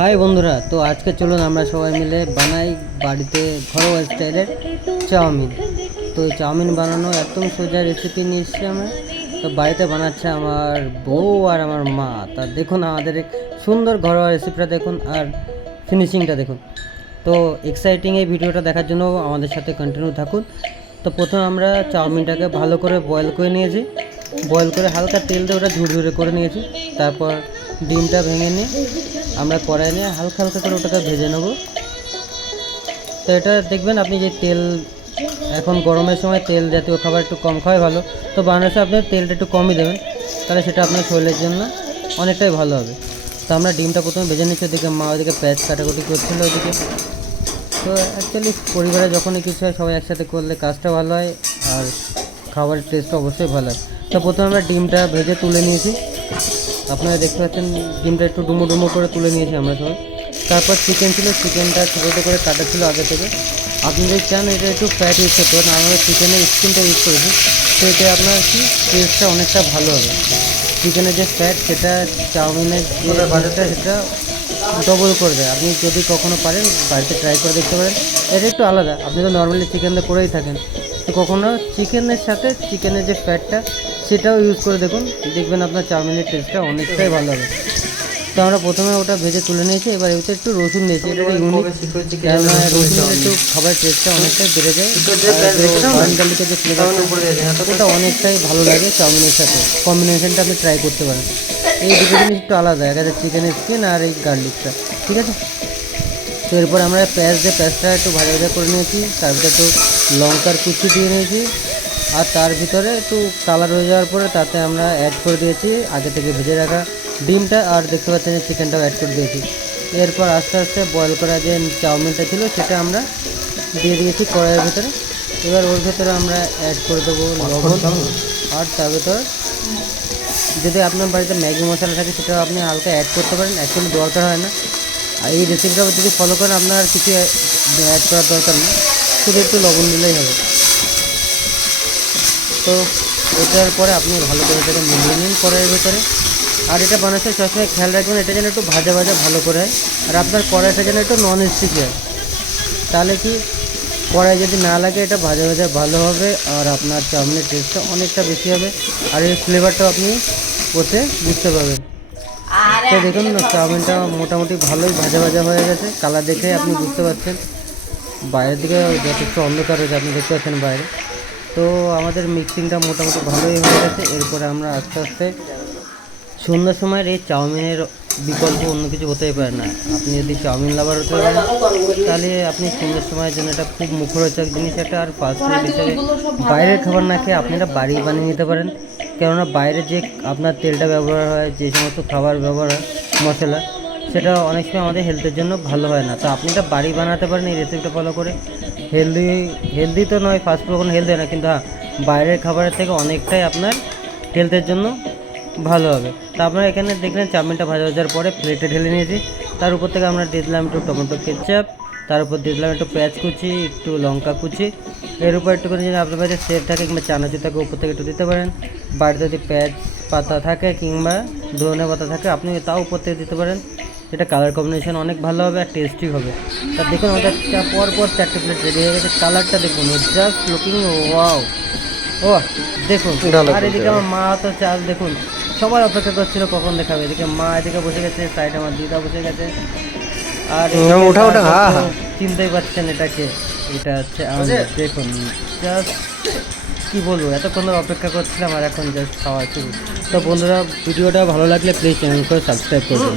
High বন্ধুরা, তো আজকে চলুন আমরা সবাই মিলে বানাই বাড়িতে ঘরোয়া স্টাইলের চাউমিন। তো এই চাউমিন বানানো একদম সোজা রেসিপি নিয়ে এসেছি আমরা। তো বাড়িতে বানাচ্ছে আমার বউ আর আমার মা। তা দেখুন আমাদের এই সুন্দর ঘরোয়া রেসিপিটা দেখুন আর ফিনিশিংটা দেখুন। তো এক্সাইটিং এই ভিডিওটা দেখার জন্য আমাদের সাথে কন্টিনিউ থাকুন। তো প্রথমে আমরা চাউমিনটাকে ভালো করে বয়েল করে নিয়েছি, বয়েল করে হালকা তেল দিয়ে ওটা ঝুরঝুরে করে নিয়েছি। তারপর ডিমটা ভেঙে নিয়ে আমরা কড়াই নিয়ে হালকা হালকা করে ওটাকে ভেজে নেব। তো এটা দেখবেন আপনি যে তেল, এখন গরমের সময় তেল জাতীয় খাবার একটু কম খাওয়াই ভালো। তো বানানোর সময় আপনি তেলটা একটু কমই দেবেন, তাহলে সেটা আপনার শরীরের জন্য অনেকটাই ভালো হবে। তো আমরা ডিমটা প্রথমে ভেজে নিচ্ছি, ওদিকে মা ওদিকে পেঁয়াজ কাটাকুটি করছিলো ওদিকে। তো অ্যাকচুয়ালি পরিবারে যখনই কিছু হয় সবাই একসাথে করলে কাজটা ভালো হয় আর খাবারের টেস্টটা অবশ্যই ভালো হয়। তো প্রথমে আমরা ডিমটা ভেজে তুলে নিয়েছি, আপনারা দেখতে পাচ্ছেন ডিমটা একটু ডুমো ডুমো করে তুলে নিয়েছি আমরা সবাই। তারপর চিকেন ছিল, চিকেনটা ছোটো ছোটো করে কাটা ছিল আগে থেকে। আপনি যদি চান এটা একটু ফ্যাট ইউজ করতে পারেন, আমরা চিকেনের স্কিনটা ইউজ করেছি। তো এতে আপনার কি টেস্টটা অনেকটা ভালো হবে। চিকেনের যে ফ্যাট সেটা চাউমিনের যে বাটারটা সেটা ডবল করে দেয়। আপনি যদি কখনও পারেন বাড়িতে ট্রাই করে দেখতে পারেন। এটা একটু আলাদা, আপনি তো নর্মালি চিকেনটা করেই থাকেন, তো কখনো চিকেনের সাথে চিকেনের যে ফ্যাটটা সেটাও ইউজ করে দেখুন, দেখবেন আপনার চাউমিনের টেস্টটা অনেকটাই ভালো হবে। তো আমরা প্রথমে ওটা ভেজে তুলে নিয়েছি, এবার এতে একটু রসুন দিয়েছি। এটা ইউনিক, কেননা রসুন একটু খাবার টেস্টটা অনেকটাই বেড়ে যায়। গ্রিন গার্লিকের যে ফ্লেভারটা ওটা অনেকটাই ভালো লাগে চাউমিনের সাথে, কম্বিনেশনটা আপনি ট্রাই করতে পারেন। এই দুটো জিনিস একটু আলাদা, এখানে চিকেনের স্কিন আর এই গার্লিকটা, ঠিক আছে। তো এরপর আমরা পেঁয়াজটা একটু ভাজা ভাজা করে নিয়েছি, তার ভিতরে একটু লঙ্কার কুচি দিয়ে নিয়েছি, আর তার ভিতরে একটু কালার হয়ে যাওয়ার পরে তাতে আমরা অ্যাড করে দিয়েছি আগে থেকে ভেজে রাখা ডিমটা, আর দেখতে পাচ্ছেন যে চিকেনটাও অ্যাড করে দিয়েছি। এরপর আস্তে আস্তে বয়েল করা যে চাউমিনটা ছিল সেটা আমরা দিয়ে দিয়েছি কড়াইয়ের ভিতরে। এবার ওর ভেতরে আমরা অ্যাড করে দেবো লবণ, আর তার ভেতরে যদি আপনার বাড়িতে ম্যাগি মশলা থাকে সেটা আপনি হালকা অ্যাড করতে পারেন, অ্যাকচুয়ালি দরকার হয় না। আর এই রেসিপিটা যদি ফলো করেন আপনার আর কিছু অ্যাড করার দরকার নেই, শুধু একটু লবণ দিলেই হবে। তো এটার পরে আপনি ভালো করে এটাকে মিলিয়ে নিন কড়াইয়ের ভেতরে। আর এটা বানাতে সবসময় খেয়াল রাখবেন এটা যেন একটু ভাজা ভাজা ভালো করে হয়, আর আপনার কড়াইটা যেন একটু নন স্টিকি হয়। তাহলে কি কড়াই যদি না লাগে এটা ভাজা ভাজা ভালো হবে, আর আপনার চাউমিনের টেস্টটা অনেকটা বেশি হবে, আর এর ফ্লেভারটাও আপনি ওতে বুঝতে পারবেন। তো দেখুন না, চাউমিনটা মোটামুটি ভালোই ভাজা ভাজা হয়ে গেছে, কালার দেখে আপনি বুঝতে পারছেন। বাইরের দিকে যথেষ্ট অন্ধকার হয়েছে, আপনি দেখতে পাচ্ছেন বাইরে। তো আমাদের মিক্সিংটা মোটামুটি ভালোই হয়ে গেছে। এরপরে আমরা আস্তে আস্তে, সন্ধ্যার সময়ের এই চাউমিনের বিকল্প অন্য কিছু হতেই পারে না। আপনি যদি চাউমিন লাভার হতে পারেন তাহলে আপনি সন্ধ্যার সময়ের জন্য এটা খুব মুখরোচক জিনিস একটা। আর ফাস্টফুড হিসেবে বাইরের খাবার না খেয়ে আপনি এটা বাড়ি বানিয়ে নিতে পারেন, কেননা বাইরে যে আপনার তেলটা ব্যবহার হয়, যে সমস্ত খাবার ব্যবহার হয় মশলা, সেটা অনেক সময় আমাদের হেলথের জন্য ভালো হয় না। তো আপনি এটা বাড়ি বানাতে পারেন এই রেসিপিটা ফলো করে। হেলদি তো নয়, ফাস্টফুড কখনো হেলদি হয় না, কিন্তু হ্যাঁ বাইরের খাবারের থেকে অনেকটাই আপনার হেলথের জন্য ভালো হবে। তো আপনারা এখানে দেখলেন চাউমিনটা ভাজা ভাজার পরে প্লেটে ঢেলে নিয়েছি। তার উপর থেকে আমরা দিয়ে দিলাম একটু টমেটো কেচাপ, তার উপর দিয়ে দিলাম একটু পেঁয়াজ কুচি, একটু লঙ্কা কুচি। এর উপর একটু করে যদি আপনার বাড়িতে সেভ থাকে কিংবা চানাচুর থাকে উপর থেকে একটু দিতে পারেন। বাড়িতে যদি পেঁয়াজ পাতা থাকে কিংবা ধনে পাতা থাকে আপনি তাও উপর থেকে দিতে পারেন। এটা কালার কম্বিনেশন অনেক ভালো হবে আর টেস্টি হবে। তা দেখুন আমাদের পর 4টে প্লেট রেডি হয়ে গেছে। কালারটা দেখুন, জাস্ট লুকিং ওয়াও। ও দেখুন, আর এদিকে আমার মা তো চাল দেখুন, সবাই অপেক্ষা করছিল কখন দেখাবে। এদিকে মা এদিকে বসে গেছে, সাইডে আমার দিদা বসে গেছে, আর চিনতেই পারছেন এটাকে, এটা হচ্ছে দেখুন জাস্ট কী বলবো, এতক্ষণ ধরে অপেক্ষা করছিলাম আর এখন জাস্ট খাওয়া শুরু। তো বন্ধুরা, ভিডিওটা ভালো লাগলে প্লিজ চ্যানেল করে সাবস্ক্রাইব করবেন।